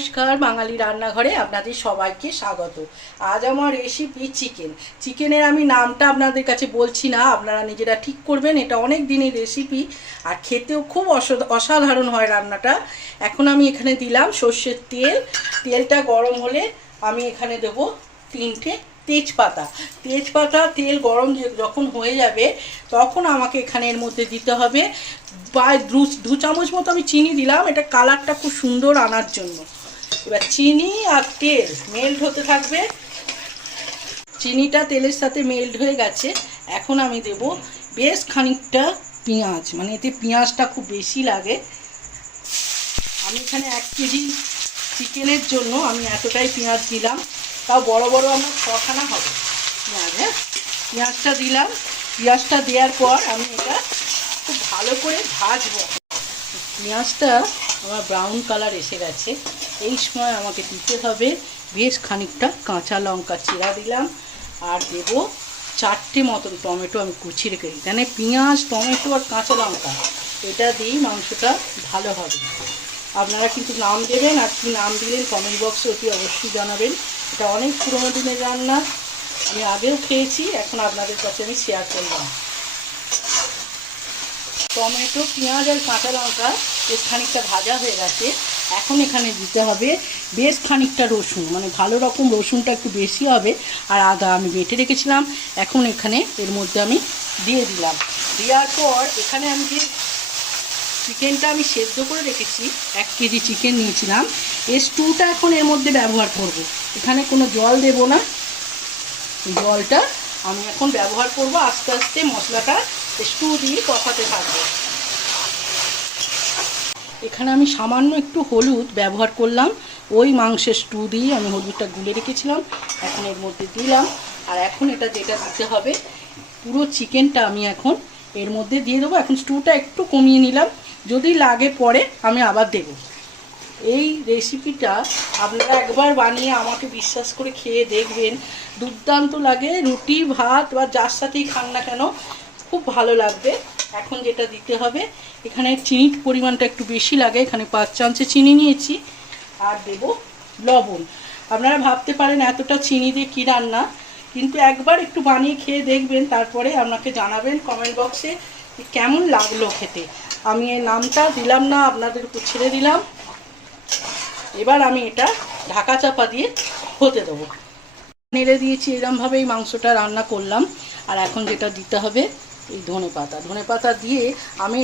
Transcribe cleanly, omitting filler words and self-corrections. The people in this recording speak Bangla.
নমস্কার, বাঙালি রান্নাঘরে আপনাদের সবাইকে স্বাগত। আজ আমার রেসিপি চিকেনের আমি নামটা আপনাদের কাছে বলছি না, আপনারা নিজেরা ঠিক করবেন। এটা অনেক দিনের রেসিপি আর খেতেও খুব অসাধারণ হয় রান্নাটা। এখন আমি এখানে দিলাম সর্ষের তেল। তেলটা গরম হলে আমি এখানে দেবো 3টে তেজপাতা। তেল গরম যখন হয়ে যাবে তখন আমাকে এখানে এর মধ্যে দিতে হবে প্রায় 2 চামচ মতো আমি চিনি দিলাম, এটা কালারটা খুব সুন্দর আনার জন্য। এবার চিনি আর তেল মেল্ট হতে থাকবে। চিনিটা তেলের সাথে মেল্ট হয়ে গেছে। এখন আমি দেব বেশ খানিকটা পেঁয়াজ, মানে এতে পেঁয়াজটা খুব বেশি লাগে। আমি এখানে 1 কেজি চিকেনের জন্য আমি এতটাই পেঁয়াজ দিলাম, তাও বড় বড় আমার 6খানা হবে পেঁয়াজ। হ্যাঁ, পেঁয়াজটা দিলাম। পেঁয়াজটা দেওয়ার পর আমি এটা খুব ভালো করে ভাজবো। পেঁয়াজটা আমার ব্রাউন কালার এসে গেছে, এই সময় আমাকে দিতে হবে বেশ খানিকটা কাঁচা লঙ্কা চিরা দিলাম, আর দেবো 4টে মতন টমেটো আমি কুচিয়ে রেখে দিই। মানে পেঁয়াজ, টমেটো আর কাঁচা লঙ্কা এটা দিয়েই মাংসটা ভালো হবে। আপনারা কিন্তু নাম দেবেন, আর কি নাম দিলেন কমেন্ট বক্সে অতি অবশ্যই জানাবেন। এটা অনেক পুরোনো দিনের রান্না, আমি আগেও খেয়েছি, এখন আপনাদের কাছে আমি শেয়ার করলাম। টমেটো, পেঁয়াজ আর কাঁচা লঙ্কা বেশ খানিকটা ভাজা হয়ে গেছে। এখন এখানে দিতে হবে বেশ খানিকটা রসুন, মানে ভালো রকম রসুনটা একটু বেশি হবে, আর আদা আমি বেটে রেখেছিলাম। এখন এখানে এর মধ্যে আমি দিয়ে দিলাম। দেওয়ার পর এখানে আমি যে চিকেনটা আমি সেদ্ধ করে রেখেছি, 1 কেজি চিকেন নিয়েছিলাম, এই স্টুটা এখন এর মধ্যে ব্যবহার করব। এখানে কোনো জল দেব না, জলটা আমি এখন ব্যবহার করব। আস্তে আস্তে মশলাটা স্টু দিয়ে কষাতে থাকবো। এখানে আমি সামান্য একটু হলুদ ব্যবহার করলাম, ওই মাংসের স্টু দিয়ে আমি হলুদটা গুলে রেখেছিলাম, এখন এর মধ্যে দিলাম। আর এখন এটা যেটা দিতে হবে, পুরো চিকেনটা আমি এখন এর মধ্যে দিয়ে দেবো। এখন স্টুটা একটু কমিয়ে নিলাম, যদি লাগে পরে আমি আবার দেব। এই রেসিপিটা আপনারা একবার বানিয়ে আমাকে বিশ্বাস করে খেয়ে দেখবেন, দুর্দান্ত লাগে। রুটি, ভাত বা যার সাথেই খান না কেন খুব ভালো লাগবে। এখন যেটা দিতে হবে, এখানে চিনির পরিমাণটা একটু বেশি লাগে, এখানে 5 চামচে চিনি নিয়েছি। আর দেব লবণ। আপনারা ভাবতে পারেন এতটা চিনি দিয়ে কী রান্না, কিন্তু একবার একটু বানিয়ে খেয়ে দেখবেন, তারপরে আপনাকে জানাবেন কমেন্ট বক্সে কেমন লাগলো খেতে। আমি এর নামটা দিলাম না, আপনাদের উপর ছেড়ে দিলাম। এবার আমি এটা ঢাকা চাপা দিয়ে হতে দেবো। নেড়ে দিয়েছি, এরমভাবেই মাংসটা রান্না করলাম। আর এখন যেটা দিতে হবে এই ধনেপাতা দিয়ে আমি